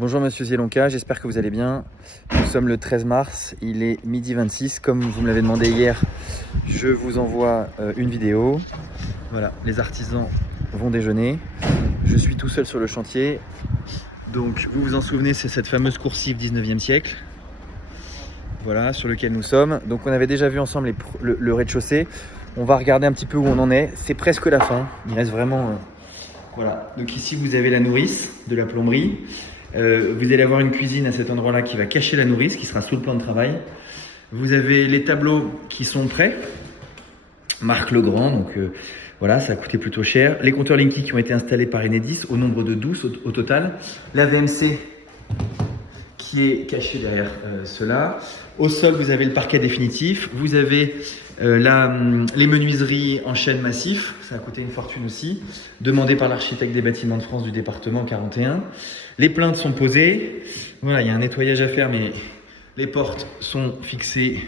Bonjour Monsieur Zielonka, j'espère que vous allez bien. Nous sommes le 13 mars, il est midi 26. Comme vous me l'avez demandé hier, je vous envoie une vidéo. Voilà, les artisans vont déjeuner. Je suis tout seul sur le chantier. Donc vous vous en souvenez, c'est cette fameuse coursive 19e siècle. Voilà, sur lequel nous sommes. Donc on avait déjà vu ensemble le rez-de-chaussée. On va regarder un petit peu où on en est. C'est presque la fin. Il reste vraiment... Voilà, donc ici vous avez la nourrice de la plomberie. Vous allez avoir une cuisine à cet endroit-là qui va cacher la nourrice, qui sera sous le plan de travail. Vous avez les tableaux qui sont prêts, marque Legrand, donc voilà, ça a coûté plutôt cher. Les compteurs Linky qui ont été installés par Enedis, au nombre de 12 au total. La VMC qui est cachée derrière cela. Au sol, vous avez le parquet définitif. Vous avez les menuiseries en chêne massif, ça a coûté une fortune aussi, demandé par l'architecte des bâtiments de France du département 41. Les plaintes sont posées. Voilà, il y a un nettoyage à faire, mais les portes sont fixées.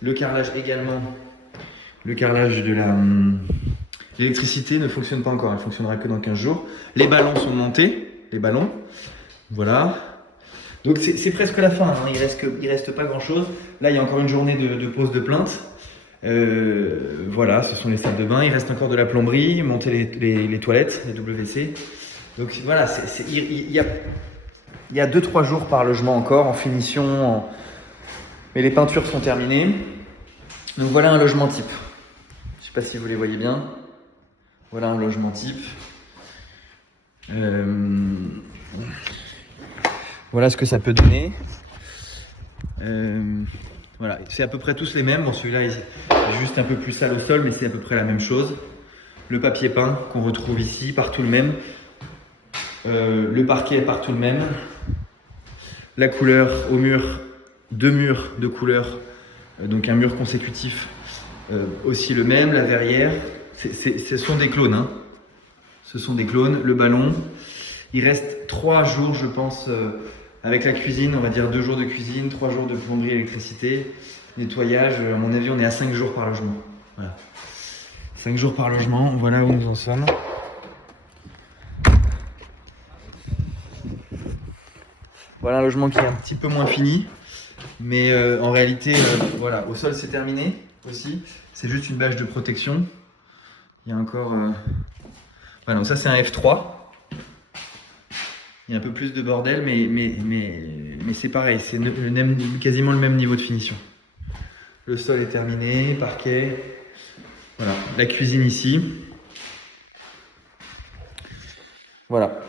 Le carrelage également. Le carrelage de l'électricité ne fonctionne pas encore, elle fonctionnera que dans 15 jours. Les ballons sont montés, les ballons. Voilà. Donc c'est presque la fin, hein. Il reste pas grand chose. Là, il y a encore une journée de pose de plainte. Voilà, ce sont les salles de bain. Il reste encore de la plomberie, monter les toilettes, les WC. Donc voilà, il y a 2-3 jours par logement encore en finition, mais les peintures sont terminées. Donc voilà un logement type. Je ne sais pas si vous les voyez bien. Voilà un logement type. Voilà ce que ça peut donner. Voilà, c'est à peu près tous les mêmes. Bon, celui-là est juste un peu plus sale au sol, mais c'est à peu près la même chose. Le papier peint qu'on retrouve ici, partout le même. Le parquet est partout le même. La couleur au mur, 2 murs de couleur, donc un mur consécutif aussi le même. La verrière, ce sont des clones, hein. Ce sont des clones. Le ballon, il reste 3 jours, je pense, avec la cuisine, on va dire 2 jours de cuisine, 3 jours de plomberie, électricité, nettoyage. À mon avis, on est à 5 jours par logement. Voilà. 5 jours par logement, voilà où nous en sommes. Voilà un logement qui est un petit peu moins fini, mais en réalité, voilà, au sol c'est terminé aussi. C'est juste une bâche de protection. Il y a encore... Voilà, donc ça c'est un F3. Il y a un peu plus de bordel, mais c'est pareil, c'est quasiment le même niveau de finition. Le sol est terminé, parquet. Voilà, la cuisine ici. Voilà,